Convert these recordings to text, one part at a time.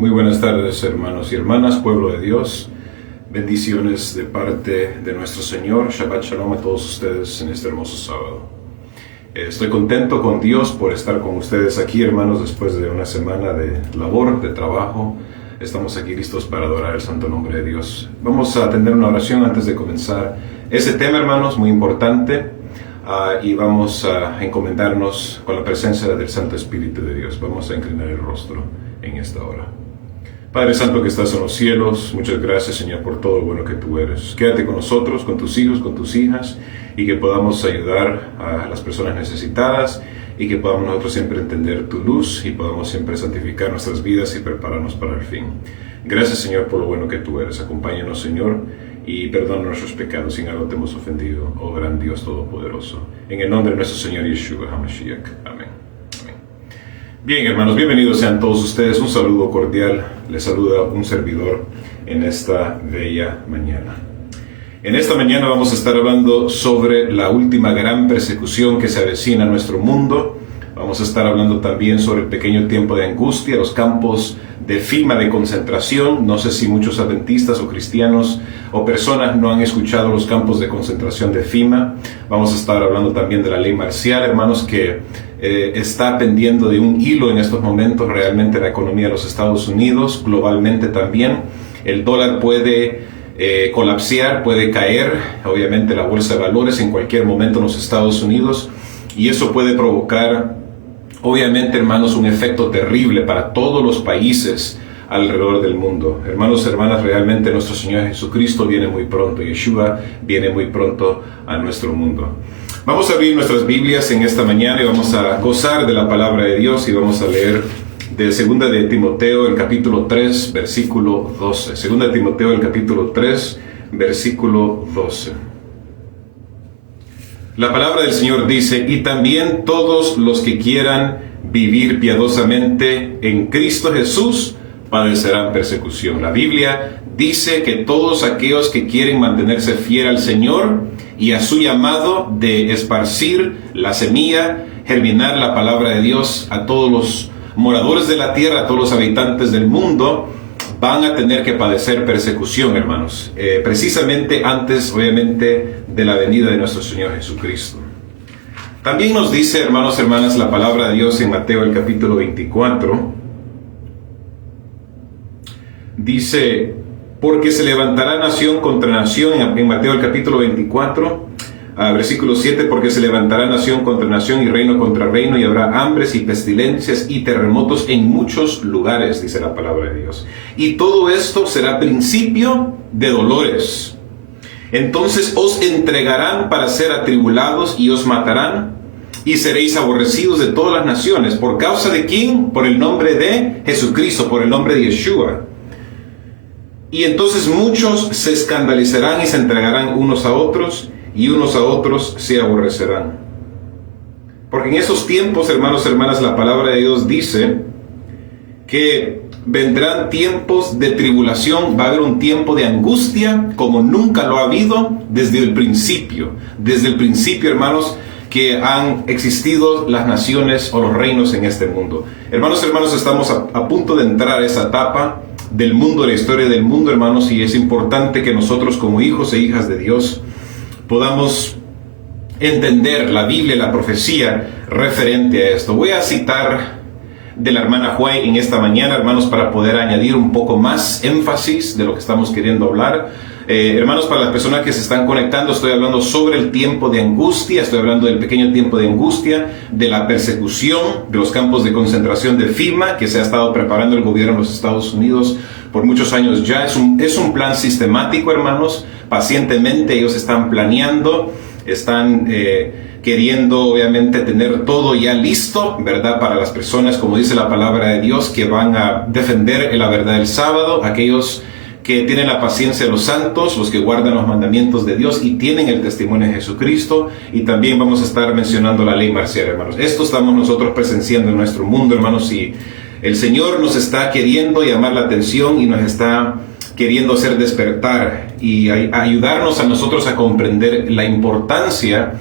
Muy buenas tardes, hermanos y hermanas, pueblo de Dios. Bendiciones de parte de nuestro Señor. Shabbat Shalom a todos ustedes en este hermoso sábado. Estoy contento con Dios por estar con ustedes aquí, hermanos, después de una semana de labor, de trabajo. Estamos aquí listos para adorar el santo nombre de Dios. Vamos a tener una oración antes de comenzar ese tema, hermanos, muy importante. Y vamos a encomendarnos con la presencia del Santo Espíritu de Dios. Vamos a inclinar el rostro en esta hora. Padre Santo que estás en los cielos, muchas gracias, Señor, por todo lo bueno que tú eres. Quédate con nosotros, con tus hijos, con tus hijas, y que podamos ayudar a las personas necesitadas, y que podamos nosotros siempre entender tu luz, y podamos siempre santificar nuestras vidas y prepararnos para el fin. Gracias, Señor, por lo bueno que tú eres. Acompáñanos, Señor, y perdona nuestros pecados si en algo te hemos ofendido, oh gran Dios Todopoderoso. En el nombre de nuestro Señor Yeshua HaMashiach. Amén. Amén. Bien, hermanos, bienvenidos sean todos ustedes. Un saludo cordial. Les saluda un servidor en esta bella mañana. En esta mañana vamos a estar hablando sobre la última gran persecución que se avecina a nuestro mundo. Vamos a estar hablando también sobre el pequeño tiempo de angustia, los campos de Fima de concentración. No sé si muchos adventistas o cristianos o personas no han escuchado los campos de concentración de Fima. Vamos a estar hablando también de la ley marcial, hermanos, que está pendiendo de un hilo en estos momentos realmente la economía de los Estados Unidos, globalmente también. El dólar puede colapsar, puede caer, obviamente la bolsa de valores en cualquier momento en los Estados Unidos, y eso puede provocar, obviamente, hermanos, un efecto terrible para todos los países alrededor del mundo. Hermanos, hermanas, realmente nuestro Señor Jesucristo viene muy pronto. Yeshua viene muy pronto a nuestro mundo. Vamos a abrir nuestras Biblias en esta mañana y vamos a gozar de la palabra de Dios y vamos a leer de 2 de Timoteo, el capítulo 3, versículo 12. 2 de Timoteo, el capítulo 3, versículo 12. La palabra del Señor dice: y también todos los que quieran vivir piadosamente en Cristo Jesús padecerán persecución. La Biblia dice que todos aquellos que quieren mantenerse fiel al Señor y a su llamado de esparcir la semilla, germinar la palabra de Dios a todos los moradores de la tierra, a todos los habitantes del mundo, van a tener que padecer persecución, hermanos, precisamente antes, obviamente, de la venida de nuestro Señor Jesucristo. También nos dice, hermanos, hermanas, la palabra de Dios en Mateo, el capítulo 24, dice: porque se levantará nación contra nación, en Mateo, el capítulo 24, versículo 7, porque se levantará nación contra nación y reino contra reino, y habrá hambres y pestilencias y terremotos en muchos lugares, dice la palabra de Dios. Y todo esto será principio de dolores. Entonces os entregarán para ser atribulados y os matarán, y seréis aborrecidos de todas las naciones. ¿Por causa de quién? Por el nombre de Jesucristo, por el nombre de Yeshua. Y entonces muchos se escandalizarán y se entregarán unos a otros, y unos a otros se aborrecerán. Porque en esos tiempos, hermanos, hermanas, la palabra de Dios dice que vendrán tiempos de tribulación, va a haber un tiempo de angustia como nunca lo ha habido desde el principio. Desde el principio, hermanos, que han existido las naciones o los reinos en este mundo. Hermanos, hermanos, estamos a punto de entrar a esa etapa del mundo, de la historia del mundo, hermanos, y es importante que nosotros como hijos e hijas de Dios podamos entender la Biblia, la profecía referente a esto. Voy a citar de la hermana Huay en esta mañana, hermanos, para poder añadir un poco más énfasis de lo que estamos queriendo hablar. Hermanos, para las personas que se están conectando, estoy hablando sobre el tiempo de angustia, estoy hablando del pequeño tiempo de angustia, de la persecución, de los campos de concentración de Fima, que se ha estado preparando el gobierno de los Estados Unidos por muchos años ya. Es un plan sistemático, hermanos. Pacientemente ellos están planeando, están queriendo obviamente tener todo ya listo, ¿verdad? Para las personas, como dice la palabra de Dios, que van a defender la verdad del sábado, aquellos que tienen la paciencia de los santos, los que guardan los mandamientos de Dios y tienen el testimonio de Jesucristo. Y también vamos a estar mencionando la ley marcial, hermanos. Esto estamos nosotros presenciando en nuestro mundo, hermanos, y el Señor nos está queriendo llamar la atención y nos está queriendo hacer despertar y ayudarnos a nosotros a comprender la importancia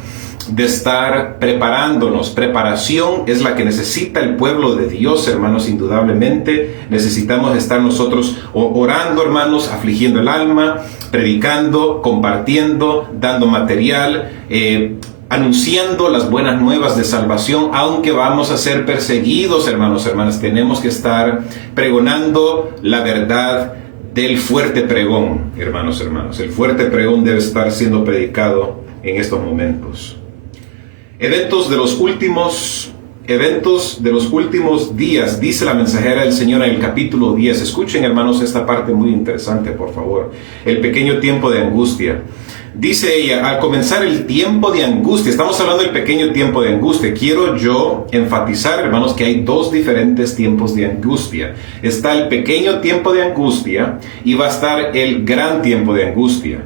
de estar preparándonos. Preparación es la que necesita el pueblo de Dios, hermanos, indudablemente. Necesitamos estar nosotros orando, hermanos, afligiendo el alma, predicando, compartiendo, dando material, anunciando las buenas nuevas de salvación, aunque vamos a ser perseguidos, hermanos, hermanas. Tenemos que estar pregonando la verdad del fuerte pregón, hermanos, hermanos. El fuerte pregón debe estar siendo predicado en estos momentos. Eventos de los últimos días, dice la mensajera del Señor en el capítulo 10. Escuchen, hermanos, esta parte muy interesante, por favor. El pequeño tiempo de angustia. Dice ella, al comenzar el tiempo de angustia, estamos hablando del pequeño tiempo de angustia. Quiero yo enfatizar, hermanos, que hay dos diferentes tiempos de angustia. Está el pequeño tiempo de angustia y va a estar el gran tiempo de angustia.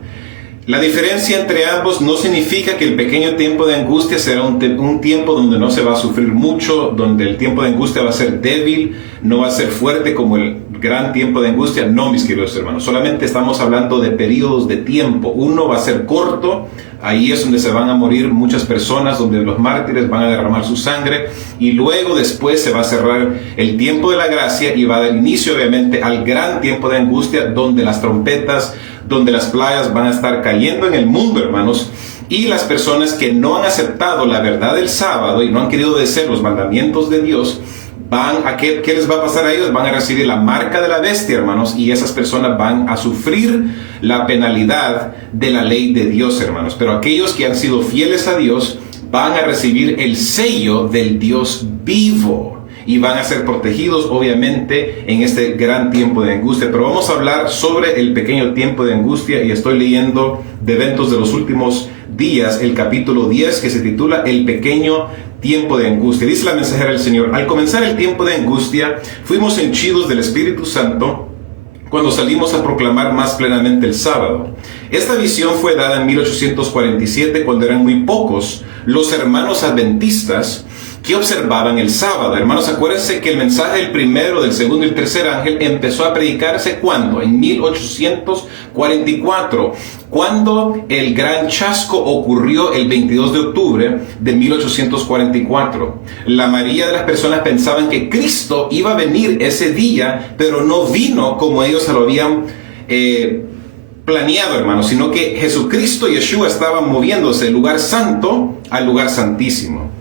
La diferencia entre ambos no significa que el pequeño tiempo de angustia será un tiempo donde no se va a sufrir mucho, donde el tiempo de angustia va a ser débil, no va a ser fuerte como el gran tiempo de angustia. No, mis queridos hermanos, solamente estamos hablando de periodos de tiempo. Uno va a ser corto, ahí es donde se van a morir muchas personas, donde los mártires van a derramar su sangre, y luego después se va a cerrar el tiempo de la gracia y va a dar inicio obviamente al gran tiempo de angustia, donde las trompetas, donde las plagas van a estar cayendo en el mundo, hermanos, y las personas que no han aceptado la verdad del sábado y no han querido obedecer los mandamientos de Dios, ¿qué les va a pasar a ellos? Van a recibir la marca de la bestia, hermanos, y esas personas van a sufrir la penalidad de la ley de Dios, hermanos. Pero aquellos que han sido fieles a Dios van a recibir el sello del Dios vivo y van a ser protegidos, obviamente, en este gran tiempo de angustia. Pero vamos a hablar sobre el pequeño tiempo de angustia, y estoy leyendo de Eventos de los Últimos Días, el capítulo 10, que se titula El pequeño tiempo de angustia. Dice la mensajera del Señor, al comenzar el tiempo de angustia, fuimos henchidos del Espíritu Santo cuando salimos a proclamar más plenamente el sábado. Esta visión fue dada en 1847, cuando eran muy pocos los hermanos adventistas que observaban el sábado. Hermanos, acuérdense que el mensaje del primero, del segundo y el tercer ángel empezó a predicarse ¿cuándo? En 1844, cuando el gran chasco ocurrió el 22 de octubre de 1844. La mayoría de las personas pensaban que Cristo iba a venir ese día, pero no vino como ellos se lo habían planeado, hermanos, sino que Jesucristo, Yeshua, estaban moviéndose del lugar santo al lugar santísimo.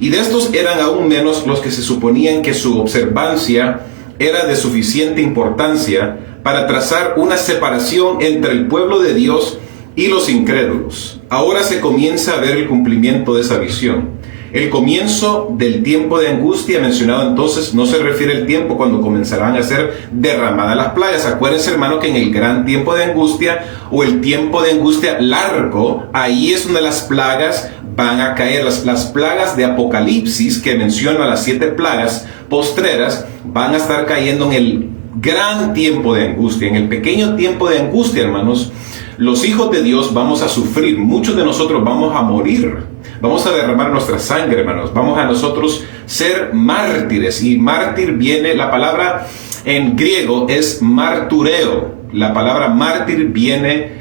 Y de estos eran aún menos los que se suponían que su observancia era de suficiente importancia para trazar una separación entre el pueblo de Dios y los incrédulos. Ahora se comienza a ver el cumplimiento de esa visión. El comienzo del tiempo de angustia mencionado entonces no se refiere al tiempo cuando comenzarán a ser derramadas las plagas. Acuérdense, hermano, que en el gran tiempo de angustia o el tiempo de angustia largo, ahí es donde las plagas van a caer. Las plagas de Apocalipsis, que menciona las 7 plagas postreras, van a estar cayendo en el gran tiempo de angustia. En el pequeño tiempo de angustia, hermanos, los hijos de Dios vamos a sufrir. Muchos de nosotros vamos a morir. Vamos a derramar nuestra sangre, hermanos. Vamos a nosotros ser mártires. Y mártir viene, la palabra en griego es martureo. La palabra mártir viene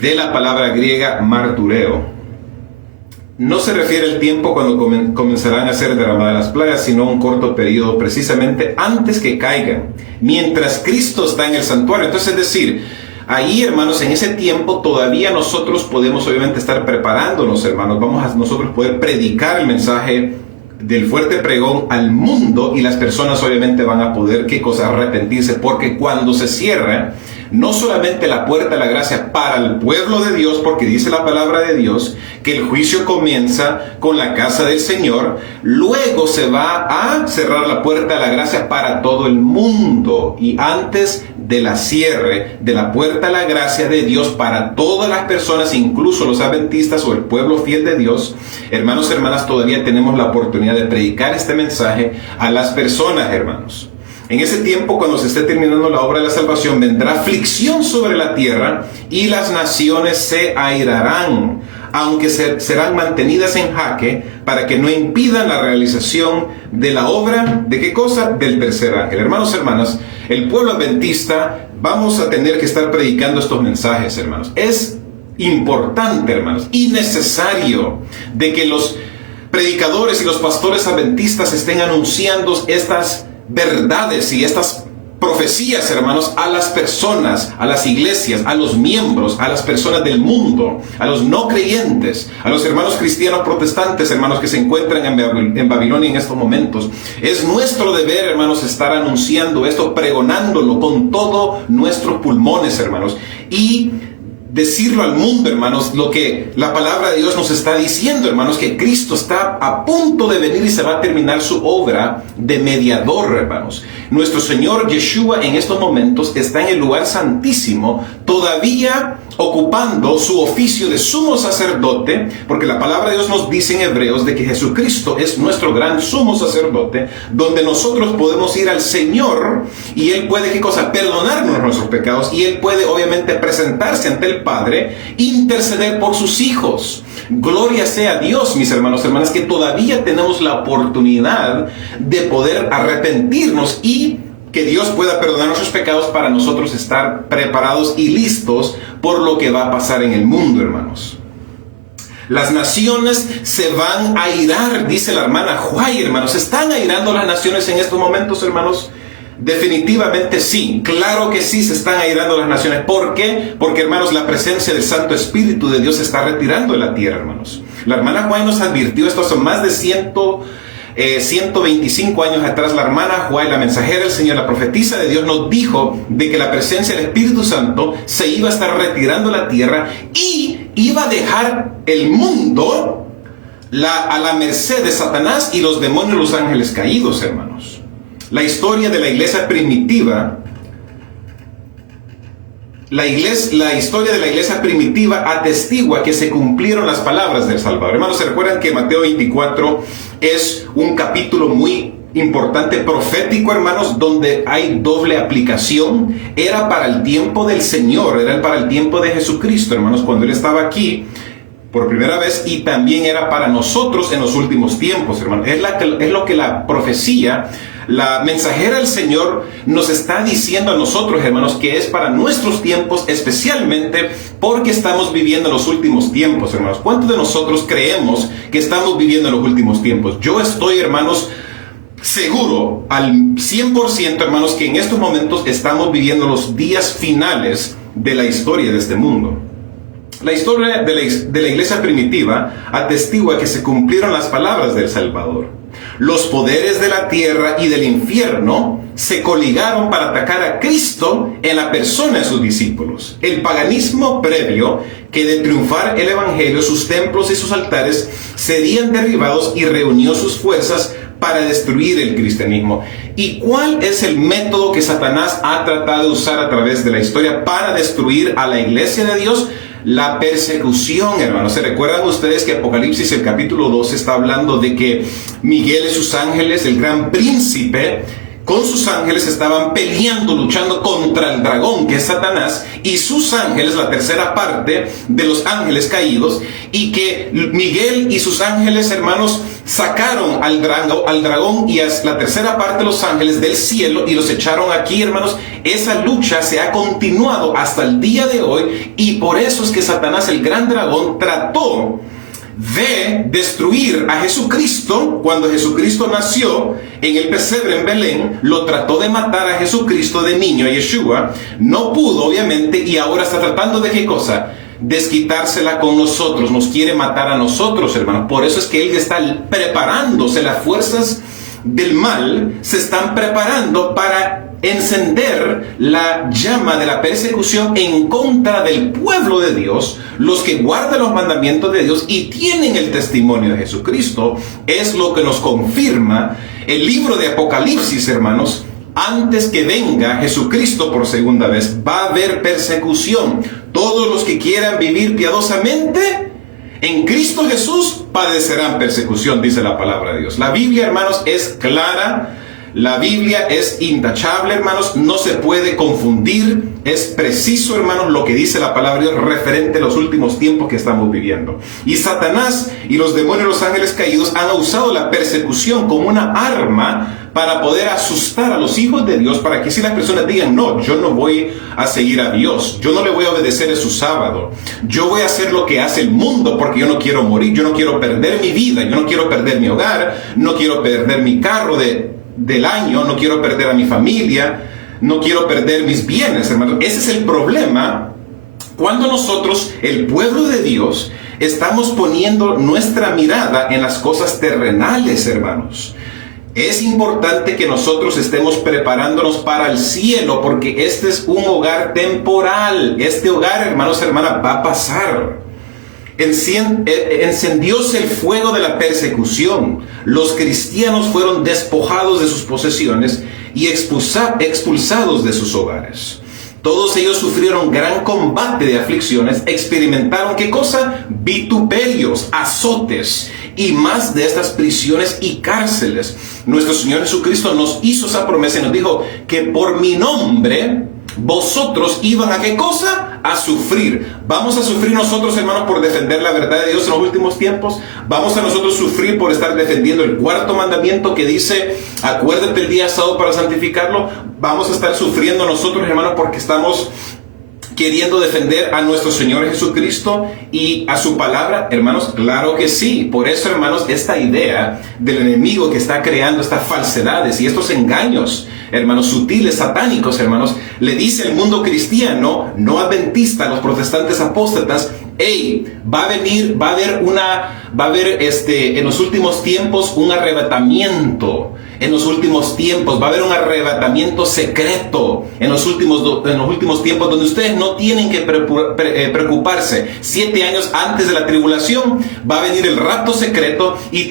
de la palabra griega martureo. No se refiere al tiempo cuando comenzarán a ser derramadas las plagas, sino un corto periodo precisamente antes que caigan, mientras Cristo está en el santuario. Entonces, es decir, ahí, hermanos, en ese tiempo todavía nosotros podemos obviamente estar preparándonos, hermanos. Vamos a nosotros poder predicar el mensaje del fuerte pregón al mundo, y las personas obviamente van a poder, ¿qué cosa? Arrepentirse, porque cuando se cierra no solamente la puerta de la gracia para el pueblo de Dios, porque dice la palabra de Dios que el juicio comienza con la casa del Señor, luego se va a cerrar la puerta de la gracia para todo el mundo, y antes de la cierre de la puerta de la gracia de Dios para todas las personas, incluso los adventistas o el pueblo fiel de Dios, hermanos, hermanas, todavía tenemos la oportunidad de predicar este mensaje a las personas, hermanos. En ese tiempo, cuando se esté terminando la obra de la salvación, vendrá aflicción sobre la tierra y las naciones se airarán, aunque serán mantenidas en jaque para que no impidan la realización de la obra, ¿de qué cosa? Del tercer ángel. Hermanos, hermanas, el pueblo adventista vamos a tener que estar predicando estos mensajes, hermanos. Es importante, hermanos, y necesario de que los predicadores y los pastores adventistas estén anunciando estas verdades y estas profecías, hermanos, a las personas, a las iglesias, a los miembros, a las personas del mundo, a los no creyentes, a los hermanos cristianos protestantes, hermanos, que se encuentran en Babilonia en estos momentos. Es nuestro deber, hermanos, estar anunciando esto, pregonándolo con todos nuestros pulmones, hermanos, y decirlo al mundo, hermanos, lo que la palabra de Dios nos está diciendo, hermanos, que Cristo está a punto de venir y se va a terminar su obra de mediador, hermanos. Nuestro Señor Yeshua en estos momentos está en el lugar santísimo, todavía ocupando su oficio de sumo sacerdote, porque la palabra de Dios nos dice en Hebreos de que Jesucristo es nuestro gran sumo sacerdote, donde nosotros podemos ir al Señor y Él puede, ¿qué cosa? Perdonarnos nuestros pecados, y Él puede obviamente presentarse ante el Padre, interceder por sus hijos. Gloria sea a Dios, mis hermanos, hermanas, que todavía tenemos la oportunidad de poder arrepentirnos y que Dios pueda perdonar nuestros pecados para nosotros estar preparados y listos por lo que va a pasar en el mundo, hermanos. Las naciones se van a airar, dice la hermana Huay, hermanos. ¿Se están airando las naciones en estos momentos, hermanos? Definitivamente sí, claro que sí se están airando las naciones. ¿Por qué? Porque, hermanos, la presencia del Santo Espíritu de Dios se está retirando de la tierra, hermanos. La hermana Huay nos advirtió, esto hace más de 125 años atrás. La hermana Huay, la mensajera del Señor, la profetisa de Dios, nos dijo de que la presencia del Espíritu Santo se iba a estar retirando de la tierra y iba a dejar el mundo a la merced de Satanás y los demonios y los ángeles caídos, hermanos. La historia de la iglesia primitiva, la historia de la iglesia primitiva atestigua que se cumplieron las palabras del Salvador. Hermanos, ¿se recuerdan que Mateo 24 es un capítulo muy importante, profético, hermanos, donde hay doble aplicación? Era para el tiempo del Señor, era para el tiempo de Jesucristo, hermanos, cuando Él estaba aquí por primera vez, y también era para nosotros en los últimos tiempos, hermanos. Es lo que la profecía, la mensajera del Señor nos está diciendo a nosotros, hermanos, que es para nuestros tiempos, especialmente porque estamos viviendo en los últimos tiempos, hermanos. ¿Cuántos de nosotros creemos que estamos viviendo en los últimos tiempos? Yo estoy, hermanos, seguro al 100%, hermanos, que en estos momentos estamos viviendo los días finales de la historia de este mundo. La historia de la iglesia primitiva atestigua que se cumplieron las palabras del Salvador. Los poderes de la tierra y del infierno se coligaron para atacar a Cristo en la persona de sus discípulos. El paganismo previo, que de triunfar el Evangelio, sus templos y sus altares serían derribados, y reunió sus fuerzas para destruir el cristianismo. ¿Y cuál es el método que Satanás ha tratado de usar a través de la historia para destruir a la iglesia de Dios? La persecución, hermanos. ¿Se recuerdan ustedes que Apocalipsis, el capítulo 2, está hablando de que Miguel y sus ángeles, el gran príncipe, con sus ángeles estaban peleando, luchando contra el dragón, que es Satanás, y sus ángeles, la tercera parte de los ángeles caídos, y que Miguel y sus ángeles, hermanos, sacaron al dragón y a la tercera parte de los ángeles del cielo y los echaron aquí, hermanos. Esa lucha se ha continuado hasta el día de hoy, y por eso es que Satanás, el gran dragón, trató de destruir a Jesucristo. Cuando Jesucristo nació en el pesebre en Belén, lo trató de matar a Jesucristo de niño, a Yeshua. No pudo, obviamente, y ahora está tratando de ¿qué cosa? Desquitársela con nosotros. Nos quiere matar a nosotros, hermanos. Por eso es que Él está preparándose. Las fuerzas del mal se están preparando para encender la llama de la persecución en contra del pueblo de Dios, los que guardan los mandamientos de Dios y tienen el testimonio de Jesucristo. Es lo que nos confirma el libro de Apocalipsis, hermanos. Antes que venga Jesucristo por segunda vez, va a haber persecución. Todos los que quieran vivir piadosamente en Cristo Jesús padecerán persecución, dice la palabra de Dios. La Biblia, hermanos, es clara. La Biblia es intachable, hermanos, no se puede confundir. Es preciso, hermanos, lo que dice la palabra de Dios referente a los últimos tiempos que estamos viviendo. Y Satanás y los demonios y los ángeles caídos han usado la persecución como una arma para poder asustar a los hijos de Dios, para que si las personas digan, no, yo no voy a seguir a Dios, yo no le voy a obedecer en su sábado, yo voy a hacer lo que hace el mundo porque yo no quiero morir, yo no quiero perder mi vida, yo no quiero perder mi hogar, no quiero perder mi carro del año, no quiero perder a mi familia, no quiero perder mis bienes, hermanos. Ese es el problema cuando nosotros, el pueblo de Dios, estamos poniendo nuestra mirada en las cosas terrenales, hermanos. Es importante que nosotros estemos preparándonos para el cielo, porque este es un hogar temporal. Este hogar, hermanos, hermanas, va a pasar. Encendióse el fuego de la persecución. Los cristianos fueron despojados de sus posesiones y expulsados de sus hogares. Todos ellos sufrieron gran combate de aflicciones, experimentaron, ¿qué cosa? Vituperios, azotes y más de estas prisiones y cárceles. Nuestro Señor Jesucristo nos hizo esa promesa y nos dijo que por mi nombre vosotros iban a ¿qué cosa? A sufrir. Vamos a sufrir nosotros, hermanos, por defender la verdad de Dios en los últimos tiempos. Vamos a nosotros sufrir por estar defendiendo el cuarto mandamiento que dice, acuérdate el día sábado para santificarlo. Vamos a estar sufriendo nosotros, hermanos, porque estamos queriendo defender a nuestro Señor Jesucristo y a su palabra, hermanos. Claro que sí. Por eso, hermanos, esta idea del enemigo que está creando estas falsedades y estos engaños, hermanos, sutiles, satánicos, hermanos, le dice al mundo cristiano, no adventista, a los protestantes apóstatas, va a haber en los últimos tiempos un arrebatamiento. En los últimos tiempos va a haber un arrebatamiento secreto. En los últimos tiempos, donde ustedes no tienen que preocuparse. 7 años antes de la tribulación va a venir el rapto secreto y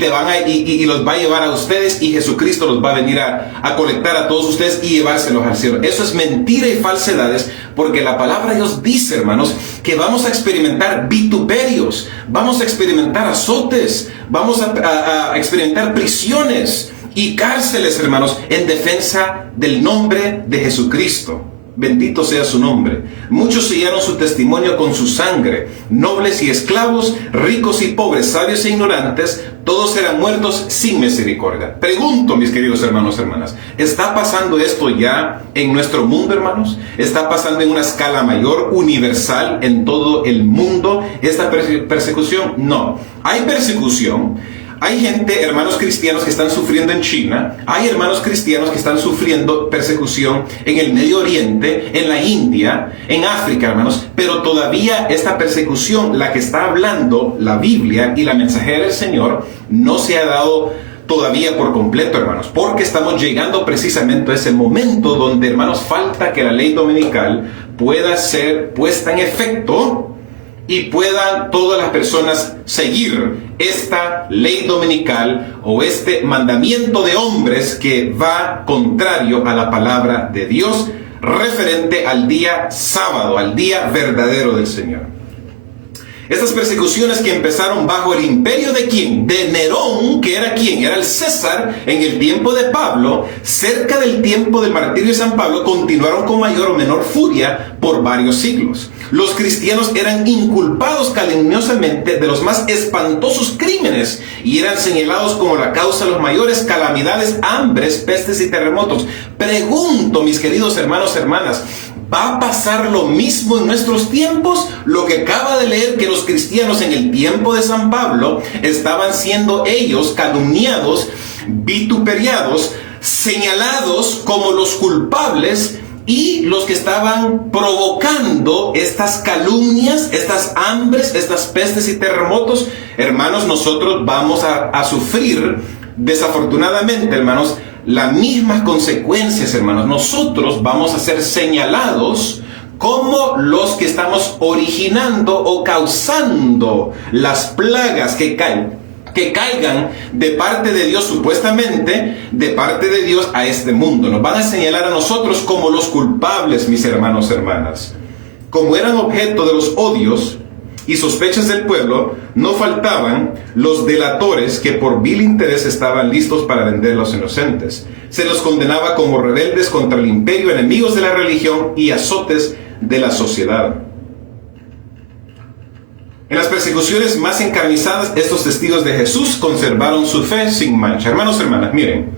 los va a llevar a ustedes, y Jesucristo los va a venir a colectar a todos ustedes y llevárselos al cielo. Eso es mentira y falsedades, porque la palabra de Dios dice, hermanos, que vamos a experimentar vituperios, vamos a experimentar azotes, vamos a experimentar prisiones y cárceles, hermanos, en defensa del nombre de Jesucristo. Bendito sea su nombre. Muchos sellaron su testimonio con su sangre. Nobles y esclavos, ricos y pobres, sabios e ignorantes, todos eran muertos sin misericordia. Pregunto, mis queridos hermanos, hermanas, ¿está pasando esto ya en nuestro mundo, hermanos? ¿Está pasando en una escala mayor, universal, en todo el mundo, esta persecución? No. Hay persecución. Hay gente, hermanos cristianos, que están sufriendo en China. Hay hermanos cristianos que están sufriendo persecución en el Medio Oriente, en la India, en África, hermanos. Pero todavía esta persecución, la que está hablando la Biblia y la mensajera del Señor, no se ha dado todavía por completo, hermanos. Porque estamos llegando precisamente a ese momento donde, hermanos, falta que la ley dominical pueda ser puesta en efecto y puedan todas las personas seguir esta ley dominical o este mandamiento de hombres que va contrario a la palabra de Dios referente al día sábado, al día verdadero del Señor. Estas persecuciones que empezaron bajo el imperio de ¿quién? De Nerón, que era ¿quién? Era el César en el tiempo de Pablo. Cerca del tiempo del martirio de San Pablo continuaron con mayor o menor furia por varios siglos. Los cristianos eran inculpados calumniosamente de los más espantosos crímenes y eran señalados como la causa de las mayores calamidades, hambres, pestes y terremotos. Pregunto, mis queridos hermanos, hermanas, ¿va a pasar lo mismo en nuestros tiempos? Lo que acaba de leer, que los cristianos en el tiempo de San Pablo estaban siendo ellos calumniados, vituperiados, señalados como los culpables y los que estaban provocando estas calumnias, estas hambres, estas pestes y terremotos. Hermanos, nosotros vamos a sufrir, desafortunadamente, hermanos, las mismas consecuencias, hermanos. Nosotros vamos a ser señalados como los que estamos originando o causando las plagas que caigan de parte de Dios, supuestamente de parte de Dios, a este mundo. Nos van a señalar a nosotros como los culpables, mis hermanos, hermanas. Como eran objeto de los odios y sospechas del pueblo, no faltaban los delatores que por vil interés estaban listos para vender a los inocentes. Se los condenaba como rebeldes contra el imperio, enemigos de la religión y azotes de la sociedad. En las persecuciones más encarnizadas, estos testigos de Jesús conservaron su fe sin mancha. Hermanos, hermanas, miren,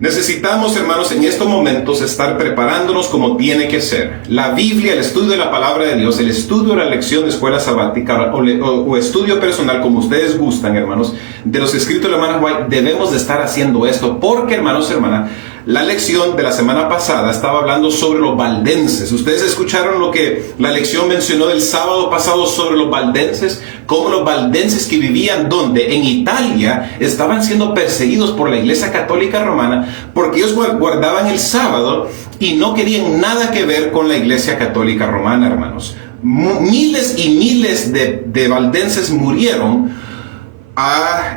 Necesitamos, hermanos, en estos momentos estar preparándonos como tiene que ser. La Biblia, el estudio de la palabra de Dios, el estudio de la lección de escuela sabática o estudio personal, como ustedes gustan, hermanos, de los escritos de la hermana White, debemos de estar haciendo esto porque, hermanos, hermanas, la lección de la semana pasada estaba hablando sobre los valdenses. Ustedes escucharon lo que la lección mencionó del sábado pasado sobre los valdenses, cómo los valdenses que vivían donde en Italia estaban siendo perseguidos por la Iglesia Católica Romana porque ellos guardaban el sábado y no querían nada que ver con la Iglesia Católica Romana, hermanos. Miles y miles de valdenses murieron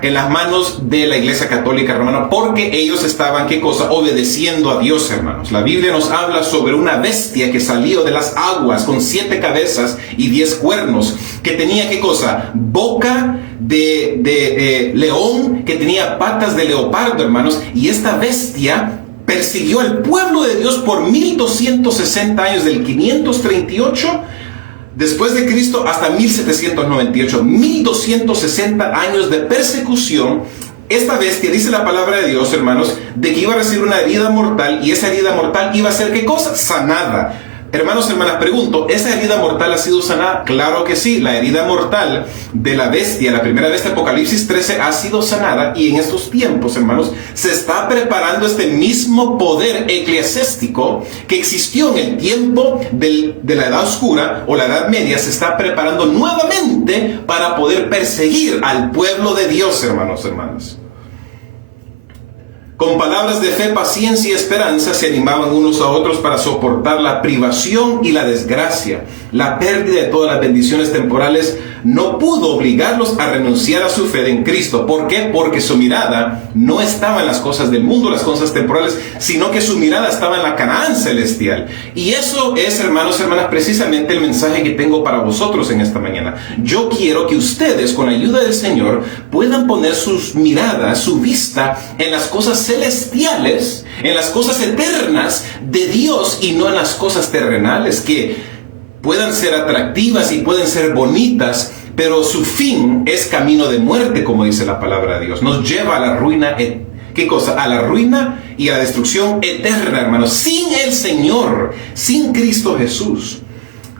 en las manos de la Iglesia Católica Romana porque ellos estaban, ¿qué cosa? Obedeciendo a Dios, hermanos. La Biblia nos habla sobre una bestia que salió de las aguas con 7 cabezas y 10 cuernos, que tenía, ¿qué cosa? Boca de león, que tenía patas de leopardo, hermanos, y esta bestia persiguió al pueblo de Dios por 1260 años, del 538 después de Cristo hasta 1798, 1260 años de persecución. Esta bestia, dice la palabra de Dios, hermanos, de que iba a recibir una herida mortal, y esa herida mortal iba a ser, ¿qué cosa? Sanada. Hermanos, hermanas, pregunto, ¿esa herida mortal ha sido sanada? Claro que sí, la herida mortal de la bestia, la primera bestia, Apocalipsis 13, ha sido sanada, y en estos tiempos, hermanos, se está preparando este mismo poder eclesiástico que existió en el tiempo de la Edad Oscura o la Edad Media. Se está preparando nuevamente para poder perseguir al pueblo de Dios, hermanos, hermanas. Con palabras de fe, paciencia y esperanza se animaban unos a otros para soportar la privación y la desgracia. La pérdida de todas las bendiciones temporales no pudo obligarlos a renunciar a su fe en Cristo. ¿Por qué? Porque su mirada no estaba en las cosas del mundo, las cosas temporales, sino que su mirada estaba en la Canaán celestial. Y eso es, hermanos, hermanas, precisamente el mensaje que tengo para vosotros en esta mañana. Yo quiero que ustedes, con la ayuda del Señor, puedan poner sus miradas, su vista en las cosas celestiales, en las cosas eternas de Dios, y no en las cosas terrenales, que puedan ser atractivas y pueden ser bonitas, pero su fin es camino de muerte, como dice la palabra de Dios. Nos lleva a la ruina. ¿Qué cosa? A la ruina y a la destrucción eterna, hermanos. Sin el Señor, sin Cristo Jesús.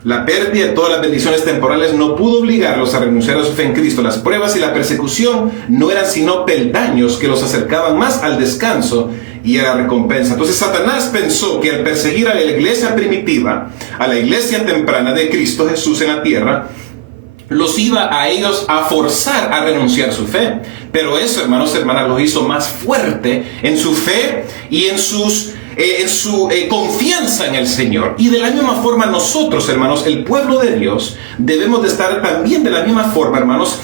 La pérdida de todas las bendiciones temporales no pudo obligarlos a renunciar a su fe en Cristo. Las pruebas y la persecución no eran sino peldaños que los acercaban más al descanso y a la recompensa. Entonces Satanás pensó que al perseguir a la iglesia primitiva, a la iglesia temprana de Cristo Jesús en la tierra, los iba a ellos a forzar a renunciar a su fe. Pero eso, hermanos, hermanas, los hizo más fuerte en su fe y en su confianza en el Señor. Y de la misma forma nosotros, hermanos, el pueblo de Dios, debemos de estar también de la misma forma, hermanos,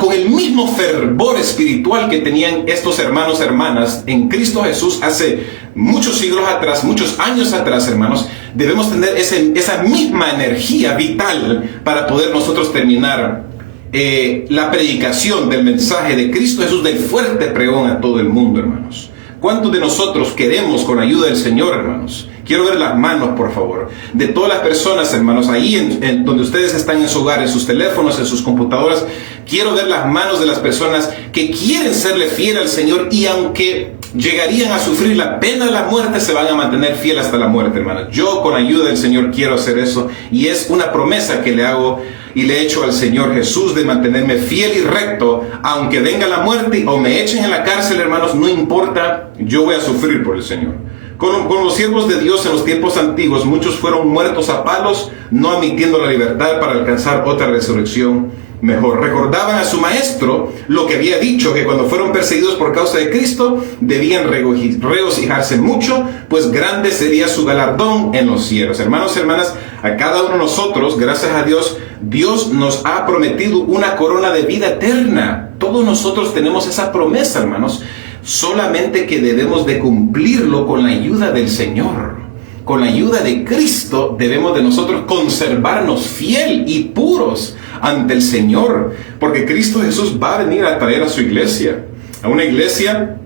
con el mismo fervor espiritual que tenían estos hermanos, hermanas, en Cristo Jesús hace muchos siglos atrás, muchos años atrás, hermanos. Debemos tener esa misma energía vital para poder nosotros terminar la predicación del mensaje de Cristo Jesús, del fuerte pregón a todo el mundo, hermanos. ¿Cuántos de nosotros queremos, con ayuda del Señor, hermanos? Quiero ver las manos, por favor, de todas las personas, hermanos, ahí en donde ustedes están en su hogar, en sus teléfonos, en sus computadoras. Quiero ver las manos de las personas que quieren serle fiel al Señor, y aunque llegarían a sufrir la pena de la muerte, se van a mantener fiel hasta la muerte, hermanos. Yo, con ayuda del Señor, quiero hacer eso, y es una promesa que le hago y le he hecho al Señor Jesús, de mantenerme fiel y recto, aunque venga la muerte o me echen en la cárcel, hermanos, no importa, yo voy a sufrir por el Señor. Con los siervos de Dios en los tiempos antiguos, muchos fueron muertos a palos, no admitiendo la libertad para alcanzar otra resurrección mejor. Recordaban a su maestro lo que había dicho, que cuando fueron perseguidos por causa de Cristo, debían regocijarse mucho, pues grande sería su galardón en los cielos. Hermanos, hermanas, a cada uno de nosotros, gracias a Dios, Dios nos ha prometido una corona de vida eterna. Todos nosotros tenemos esa promesa, hermanos. Solamente que debemos de cumplirlo con la ayuda del Señor. Con la ayuda de Cristo debemos de nosotros conservarnos fiel y puros ante el Señor. Porque Cristo Jesús va a venir a traer a su iglesia. A una iglesia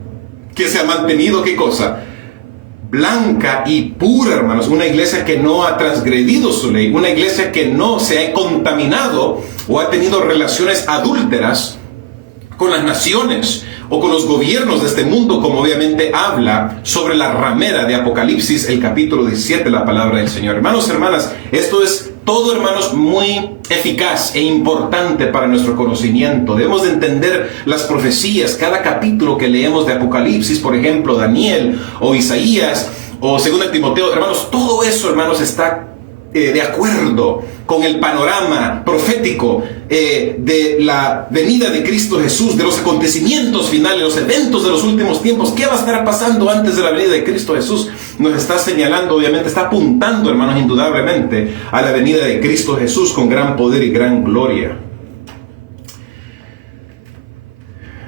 que se ha mantenido, ¿qué cosa? Blanca y pura, hermanos. Una iglesia que no ha transgredido su ley. Una iglesia que no se ha contaminado o ha tenido relaciones adúlteras con las naciones, o con los gobiernos de este mundo, como obviamente habla sobre la ramera de Apocalipsis, el capítulo 17, la palabra del Señor. Hermanos, hermanas, esto es todo, hermanos, muy eficaz e importante para nuestro conocimiento. Debemos de entender las profecías, cada capítulo que leemos de Apocalipsis, por ejemplo, Daniel o Isaías o 2 Timoteo, hermanos, todo eso, hermanos, está de acuerdo con el panorama profético de la venida de Cristo Jesús, de los acontecimientos finales, los eventos de los últimos tiempos. ¿Qué va a estar pasando antes de la venida de Cristo Jesús? Nos está señalando, obviamente, está apuntando, hermanos, indudablemente a la venida de Cristo Jesús con gran poder y gran gloria.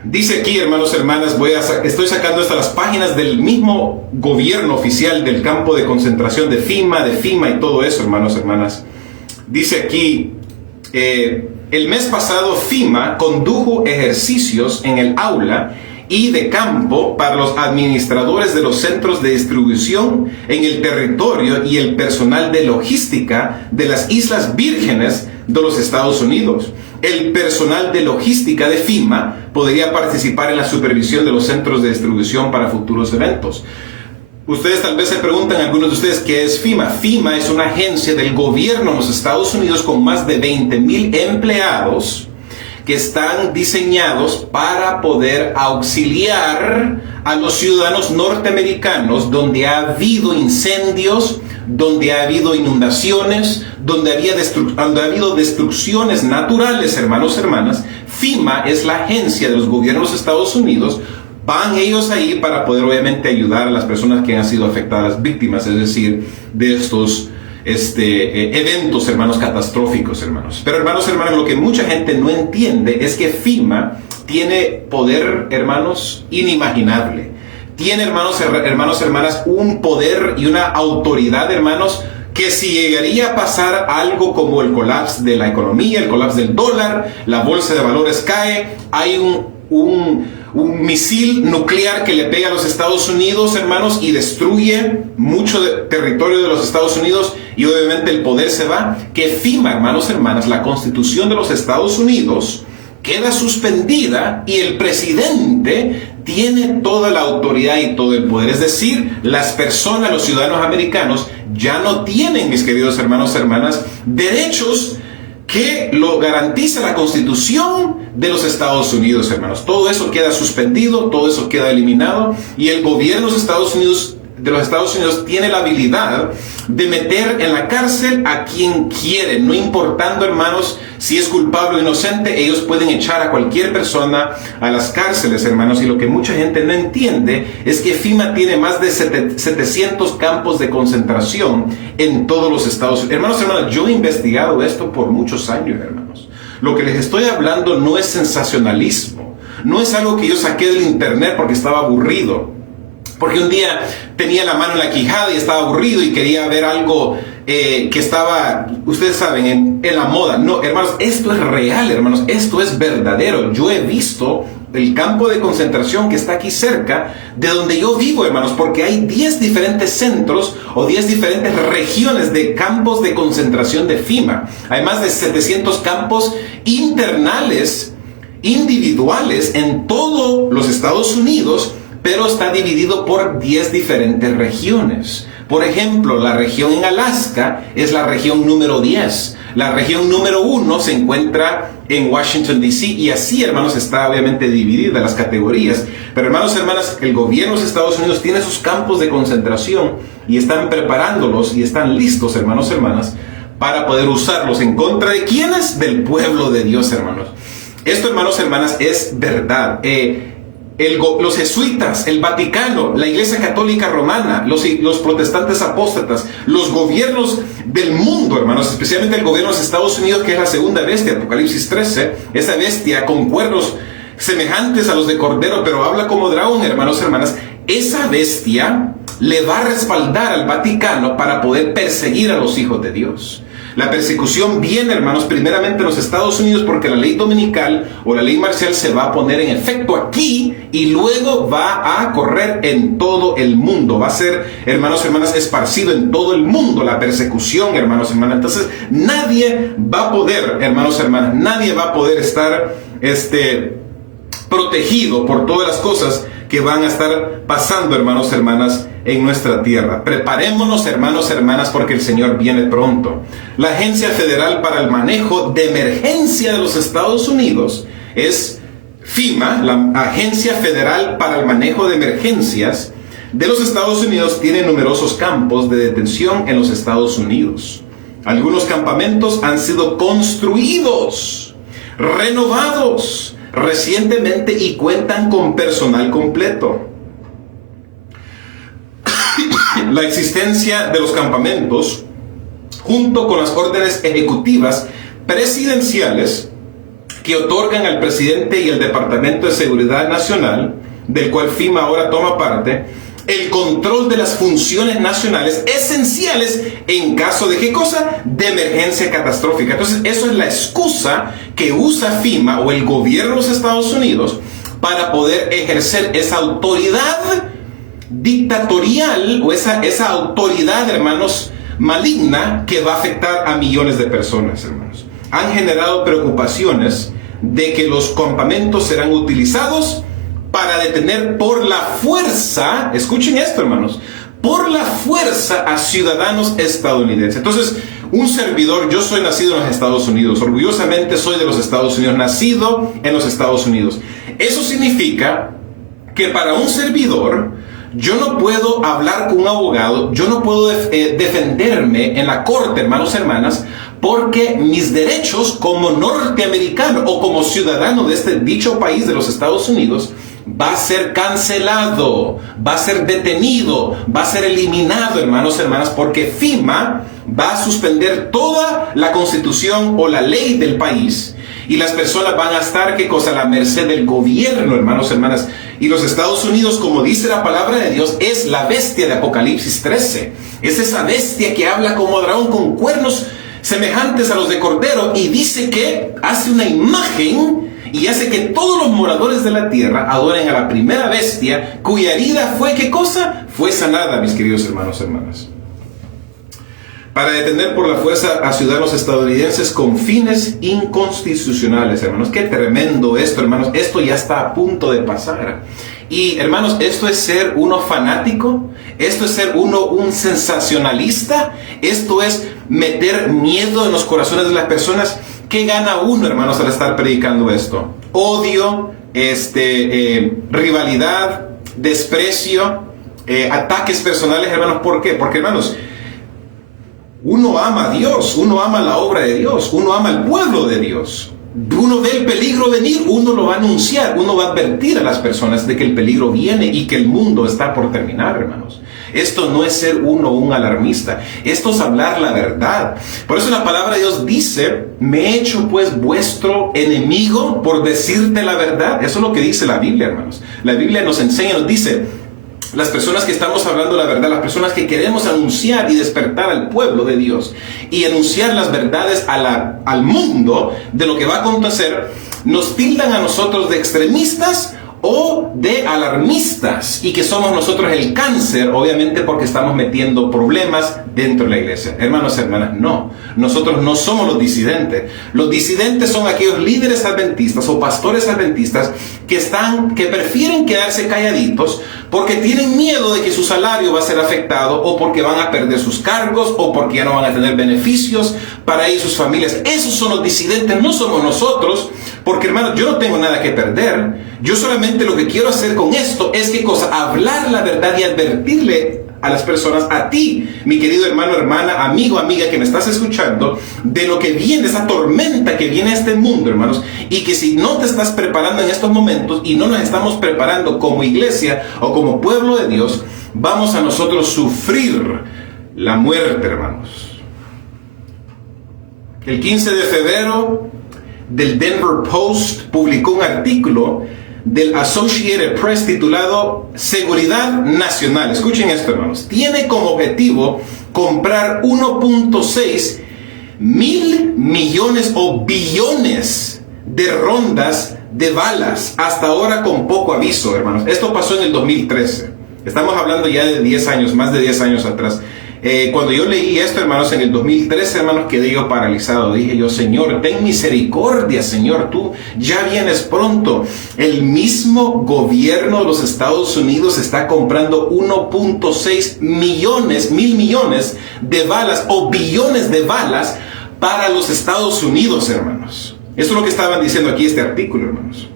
Dice aquí, hermanos, hermanas, estoy sacando estas las páginas del mismo gobierno oficial del campo de concentración de FEMA y todo eso, hermanos, hermanas. Dice aquí, el mes pasado FEMA condujo ejercicios en el aula y de campo para los administradores de los centros de distribución en el territorio y el personal de logística de las Islas Vírgenes de los Estados Unidos. El personal de logística de FEMA podría participar en la supervisión de los centros de distribución para futuros eventos. Ustedes tal vez se preguntan, algunos de ustedes, ¿qué es FEMA? FEMA es una agencia del gobierno de los Estados Unidos con más de 20,000 empleados que están diseñados para poder auxiliar a los ciudadanos norteamericanos donde ha habido incendios, donde ha habido inundaciones, donde ha habido destrucciones naturales, hermanos, hermanas. FEMA es la agencia de los gobiernos de Estados Unidos. Van ellos ahí para poder obviamente ayudar a las personas que han sido afectadas, víctimas, es decir, de estos eventos, hermanos, catastróficos, hermanos. Pero, hermanos, hermanas, lo que mucha gente no entiende es que FEMA tiene poder, hermanos, inimaginable. Tiene, hermanos, hermanas, un poder y una autoridad, hermanos, que si llegaría a pasar algo como el colapso de la economía, el colapso del dólar, la bolsa de valores cae, hay un misil nuclear que le pega a los Estados Unidos, hermanos, y destruye mucho territorio de los Estados Unidos, y obviamente el poder se va, que FEMA, hermanos, hermanas, la Constitución de los Estados Unidos queda suspendida y el presidente tiene toda la autoridad y todo el poder. Es decir, las personas, los ciudadanos americanos, ya no tienen, mis queridos hermanos, hermanas, derechos que lo garantiza la Constitución de los Estados Unidos, hermanos. Todo eso queda suspendido, todo eso queda eliminado, y el gobierno de los Estados Unidos tiene la habilidad de meter en la cárcel a quien quiere, no importando, hermanos, si es culpable o inocente. Ellos pueden echar a cualquier persona a las cárceles, hermanos. Y lo que mucha gente no entiende es que FEMA tiene más de 700 campos de concentración en todos los Estados Unidos. Hermanos, hermanas, yo he investigado esto por muchos años, hermanos. Lo que les estoy hablando no es sensacionalismo, no es algo que yo saqué del internet porque estaba aburrido, porque un día tenía la mano en la quijada y estaba aburrido y quería ver algo que estaba, ustedes saben, en la moda. No, hermanos, esto es real, hermanos, esto es verdadero. Yo he visto el campo de concentración que está aquí cerca de donde yo vivo, hermanos, porque hay 10 diferentes centros o 10 diferentes regiones de campos de concentración de FEMA. Hay más de 700 campos internales, individuales, en todos los Estados Unidos, pero está dividido por 10 diferentes regiones. Por ejemplo, la región en Alaska es la región número 10. La región número 1 se encuentra en Washington, D.C. y así, hermanos, está obviamente dividida las categorías. Pero, hermanos, hermanas, el gobierno de los Estados Unidos tiene sus campos de concentración y están preparándolos y están listos, hermanos, hermanas, para poder usarlos en contra de ¿quiénes? Del pueblo de Dios, hermanos. Esto, hermanos, hermanas, es verdad. Los jesuitas, el Vaticano, la Iglesia Católica Romana, los protestantes apóstatas, los gobiernos del mundo, hermanos, especialmente el gobierno de los Estados Unidos, que es la segunda bestia, Apocalipsis 13, esa bestia con cuernos semejantes a los de cordero, pero habla como dragón, hermanos, hermanas. Esa bestia le va a respaldar al Vaticano para poder perseguir a los hijos de Dios. La persecución viene, hermanos, primeramente en los Estados Unidos, porque la ley dominical o la ley marcial se va a poner en efecto aquí y luego va a correr en todo el mundo. Va a ser, hermanos, hermanas, esparcido en todo el mundo la persecución, hermanos, hermanas. Entonces, nadie va a poder, hermanos, hermanas, nadie va a poder estar, protegido por todas las cosas que van a estar pasando, hermanos, hermanas, en nuestra tierra. Preparémonos, hermanos, hermanas, porque el Señor viene pronto. La Agencia Federal para el Manejo de Emergencia de los Estados Unidos es FEMA, la Agencia Federal para el Manejo de Emergencias de los Estados Unidos. Tiene numerosos campos de detención en los Estados Unidos. Algunos campamentos han sido construidos, renovados recientemente y cuentan con personal completo. La existencia de los campamentos, junto con las órdenes ejecutivas presidenciales que otorgan al presidente y el Departamento de Seguridad Nacional, del cual FEMA ahora toma parte, el control de las funciones nacionales esenciales en caso de ¿qué cosa? De emergencia catastrófica. Entonces, eso es la excusa que usa FEMA o el gobierno de los Estados Unidos para poder ejercer esa autoridad dictatorial o esa autoridad, hermanos, maligna que va a afectar a millones de personas, hermanos. Han generado preocupaciones de que los campamentos serán utilizados para detener por la fuerza, escuchen esto, hermanos, por la fuerza a ciudadanos estadounidenses. Entonces, un servidor, yo soy nacido en los Estados Unidos, orgullosamente soy de los Estados Unidos, nacido en los Estados Unidos. Eso significa que para un servidor, yo no puedo hablar con un abogado, yo no puedo defenderme en la corte, hermanos, hermanas, porque mis derechos como norteamericano o como ciudadano de este dicho país de los Estados Unidos va a ser cancelado, va a ser detenido, va a ser eliminado, hermanos, hermanas, porque FEMA va a suspender toda la constitución o la ley del país y las personas van a estar, ¿qué cosa? A la merced del gobierno, hermanos, hermanas. Y los Estados Unidos, como dice la palabra de Dios, es la bestia de Apocalipsis 13. Es esa bestia que habla como dragón con cuernos semejantes a los de cordero y dice que hace una imagen y hace que todos los moradores de la tierra adoren a la primera bestia cuya herida fue, ¿qué cosa? Fue sanada, mis queridos hermanos, hermanas. Para detener por la fuerza a ciudadanos estadounidenses con fines inconstitucionales, hermanos. Qué tremendo esto, hermanos. Esto ya está a punto de pasar. Y, hermanos, esto es ser uno fanático. Esto es ser uno un sensacionalista. Esto es meter miedo en los corazones de las personas. ¿Qué gana uno, hermanos, al estar predicando esto? Odio, rivalidad, desprecio, ataques personales, hermanos. ¿Por qué? Porque, hermanos, uno ama a Dios, uno ama la obra de Dios, uno ama al pueblo de Dios. Uno ve el peligro venir, uno lo va a anunciar, uno va a advertir a las personas de que el peligro viene y que el mundo está por terminar, hermanos. Esto no es ser uno un alarmista, esto es hablar la verdad. Por eso la palabra de Dios dice, me he hecho pues vuestro enemigo por decirte la verdad. Eso es lo que dice la Biblia, hermanos. La Biblia nos enseña, nos dice, las personas que estamos hablando la verdad, las personas que queremos anunciar y despertar al pueblo de Dios y anunciar las verdades al mundo de lo que va a acontecer, nos tildan a nosotros de extremistas o de alarmistas y que somos nosotros el cáncer, obviamente porque estamos metiendo problemas dentro de la iglesia. Hermanos, hermanas, no. Nosotros no somos los disidentes. Los disidentes son aquellos líderes adventistas o pastores adventistas que prefieren quedarse calladitos porque tienen miedo de que su salario va a ser afectado o porque van a perder sus cargos o porque ya no van a tener beneficios para ellos y sus familias. Esos son los disidentes, no somos nosotros, porque, hermanos, yo no tengo nada que perder. Yo solamente lo que quiero hacer con esto es, ¿qué cosa? Hablar la verdad y advertirle a las personas, a ti, mi querido hermano, hermana, amigo, amiga que me estás escuchando, de lo que viene, esa tormenta que viene a este mundo, hermanos, y que si no te estás preparando en estos momentos y no nos estamos preparando como iglesia o como pueblo de Dios, vamos a nosotros sufrir la muerte, hermanos. El 15 de febrero del Denver Post publicó un artículo del Associated Press titulado Seguridad Nacional. Escuchen esto, hermanos. Tiene como objetivo comprar 1.6 mil millones o billones de rondas de balas, hasta ahora con poco aviso, hermanos. Esto pasó en el 2013. Estamos hablando ya de 10 años, más de 10 años atrás. Cuando yo leí esto, hermanos, en el 2013, hermanos, quedé yo paralizado. Dije yo, Señor, ten misericordia, Señor, tú ya vienes pronto. El mismo gobierno de los Estados Unidos está comprando 1.6 mil millones de balas o billones de balas para los Estados Unidos, hermanos. Eso es lo que estaban diciendo aquí este artículo, hermanos.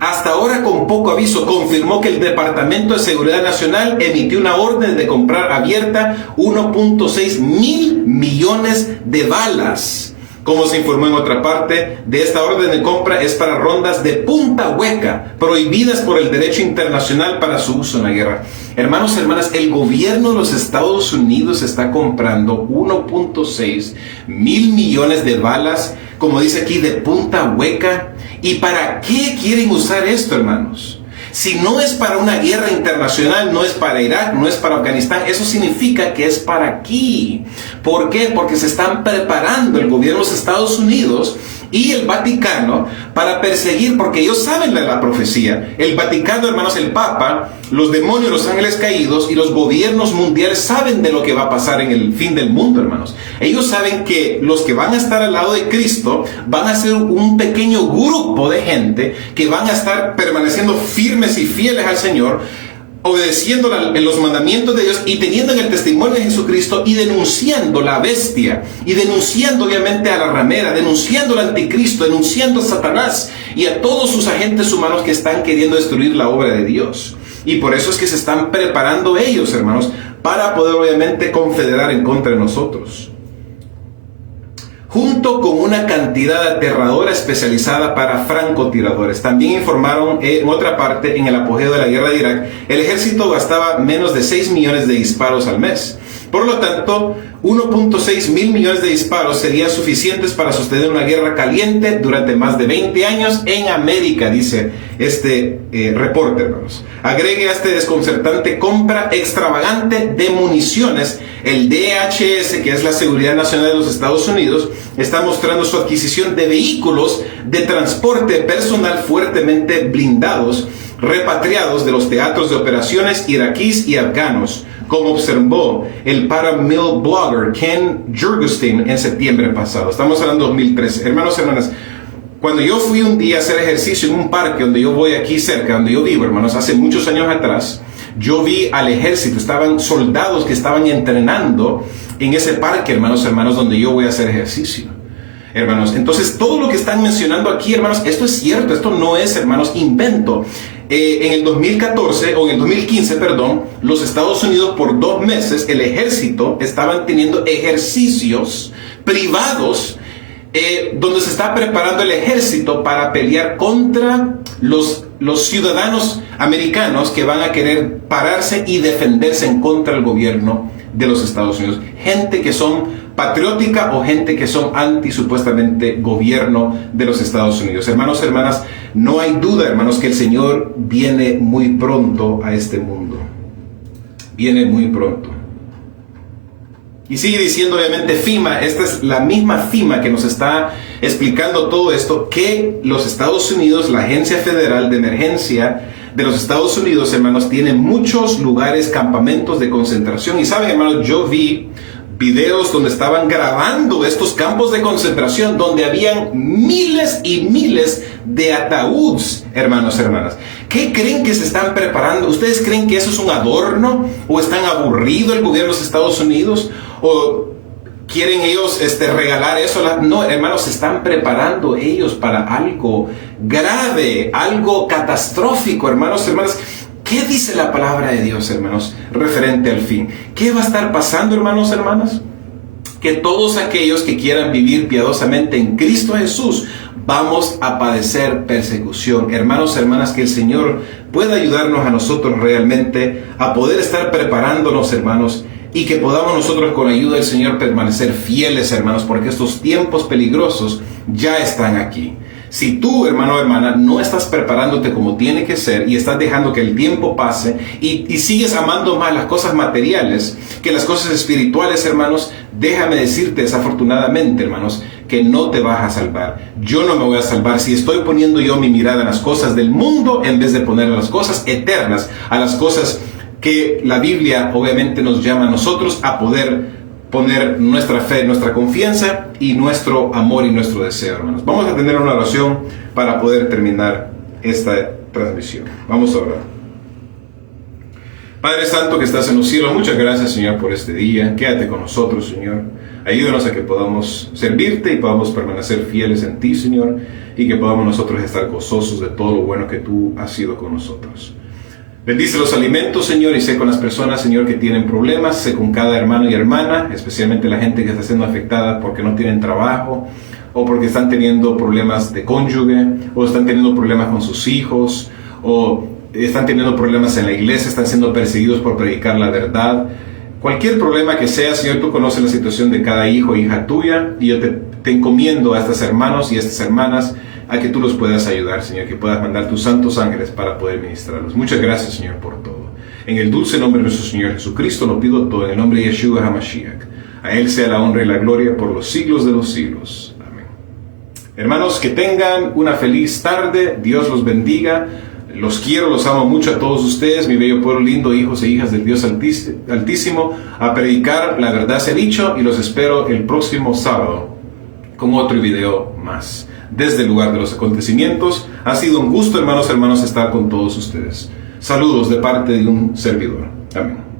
Hasta ahora, con poco aviso, confirmó que el Departamento de Seguridad Nacional emitió una orden de comprar abierta 1.6 mil millones de balas. Como se informó en otra parte, de esta orden de compra es para rondas de punta hueca, prohibidas por el derecho internacional para su uso en la guerra. Hermanos, hermanas, el gobierno de los Estados Unidos está comprando 1.6 mil millones de balas, como dice aquí, de punta hueca. ¿Y para qué quieren usar esto, hermanos? Si no es para una guerra internacional, no es para Irak, no es para Afganistán, eso significa que es para aquí. ¿Por qué? Porque se están preparando el gobierno de los Estados Unidos y el Vaticano para perseguir, porque ellos saben de la profecía. El Vaticano, hermanos, el Papa, los demonios, los ángeles caídos y los gobiernos mundiales saben de lo que va a pasar en el fin del mundo, hermanos. Ellos saben que los que van a estar al lado de Cristo van a ser un pequeño grupo de gente que van a estar permaneciendo firmes y fieles al Señor, obedeciendo los mandamientos de Dios y teniendo el testimonio de Jesucristo y denunciando la bestia y denunciando obviamente a la ramera, denunciando al anticristo, denunciando a Satanás y a todos sus agentes humanos que están queriendo destruir la obra de Dios. Y por eso es que se están preparando ellos, hermanos, para poder obviamente confederar en contra de nosotros. Junto con una cantidad aterradora especializada para francotiradores. También informaron en otra parte, en el apogeo de la guerra de Irak, el ejército gastaba menos de 6 millones de disparos al mes. Por lo tanto, 1.6 mil millones de disparos serían suficientes para sostener una guerra caliente durante más de 20 años en América, dice este reporte, hermanos. Agregue a este desconcertante compra extravagante de municiones. El DHS, que es la Seguridad Nacional de los Estados Unidos, está mostrando su adquisición de vehículos de transporte personal fuertemente blindados, repatriados de los teatros de operaciones iraquíes y afganos, como observó el paramilitary blogger Ken Jurgenstein en septiembre pasado. Estamos hablando de 2013. Hermanos, hermanas, cuando yo fui un día a hacer ejercicio en un parque donde yo voy aquí cerca, donde yo vivo, hermanos, hace muchos años atrás, yo vi al ejército, estaban soldados que estaban entrenando en ese parque, hermanos, donde yo voy a hacer ejercicio. Hermanos, entonces todo lo que están mencionando aquí, hermanos, esto es cierto, esto no es, hermanos, invento. En el 2014, o en el 2015, perdón, los Estados Unidos por 2 meses, el ejército estaban teniendo ejercicios privados donde se está preparando el ejército para pelear contra los ciudadanos americanos que van a querer pararse y defenderse en contra del gobierno de los Estados Unidos. Gente que son patriótica o gente que son anti supuestamente gobierno de los Estados Unidos. Hermanos, hermanas, no hay duda, hermanos, que el Señor viene muy pronto a este mundo. Viene muy pronto. Y sigue diciendo obviamente FEMA, esta es la misma FEMA que nos está explicando todo esto, que los Estados Unidos, la Agencia Federal de Emergencia de los Estados Unidos, hermanos, tiene muchos lugares, campamentos de concentración. Y saben, hermanos, yo vi videos donde estaban grabando estos campos de concentración donde habían miles y miles de ataúdes, hermanos, hermanas. ¿Qué creen que se están preparando? ¿Ustedes creen que eso es un adorno? ¿O están aburridos el gobierno de los Estados Unidos? ¿O quieren ellos regalar eso? No, hermanos, se están preparando ellos para algo grave, algo catastrófico, hermanos, hermanas. ¿Qué dice la palabra de Dios, hermanos, referente al fin? ¿Qué va a estar pasando, hermanos, hermanas? Que todos aquellos que quieran vivir piadosamente en Cristo Jesús, vamos a padecer persecución. Hermanos, hermanas, que el Señor pueda ayudarnos a nosotros realmente a poder estar preparándonos, hermanos, y que podamos nosotros con ayuda del Señor permanecer fieles, hermanos, porque estos tiempos peligrosos ya están aquí. Si tú, hermano o hermana, no estás preparándote como tiene que ser y estás dejando que el tiempo pase y sigues amando más las cosas materiales que las cosas espirituales, hermanos, déjame decirte desafortunadamente, hermanos, que no te vas a salvar. Yo no me voy a salvar si estoy poniendo yo mi mirada en las cosas del mundo en vez de poner las cosas eternas, a las cosas que la Biblia obviamente nos llama a nosotros a poder poner nuestra fe, nuestra confianza y nuestro amor y nuestro deseo, hermanos. Vamos a tener una oración para poder terminar esta transmisión. Vamos a orar. Padre Santo que estás en los cielos, muchas gracias, Señor, por este día. Quédate con nosotros, Señor. Ayúdanos a que podamos servirte y podamos permanecer fieles en ti, Señor, y que podamos nosotros estar gozosos de todo lo bueno que tú has sido con nosotros. Bendice los alimentos, Señor, y sé con las personas, Señor, que tienen problemas, sé con cada hermano y hermana, especialmente la gente que está siendo afectada porque no tienen trabajo, o porque están teniendo problemas de cónyuge, o están teniendo problemas con sus hijos, o están teniendo problemas en la iglesia, están siendo perseguidos por predicar la verdad. Cualquier problema que sea, Señor, tú conoces la situación de cada hijo e hija tuya, y yo te encomiendo a estos hermanos y a estas hermanas a que tú los puedas ayudar, Señor, que puedas mandar tus santos ángeles para poder ministrarlos. Muchas gracias, Señor, por todo. En el dulce nombre de nuestro Señor Jesucristo lo pido todo, en el nombre de Yeshua HaMashiach. A Él sea la honra y la gloria por los siglos de los siglos. Amén. Hermanos, que tengan una feliz tarde. Dios los bendiga. Los quiero, los amo mucho a todos ustedes, mi bello pueblo lindo, hijos e hijas del Dios Altísimo, a predicar la verdad se ha dicho, y los espero el próximo sábado con otro video más. Desde el lugar de los acontecimientos, ha sido un gusto, hermanos, estar con todos ustedes. Saludos de parte de un servidor. Amén.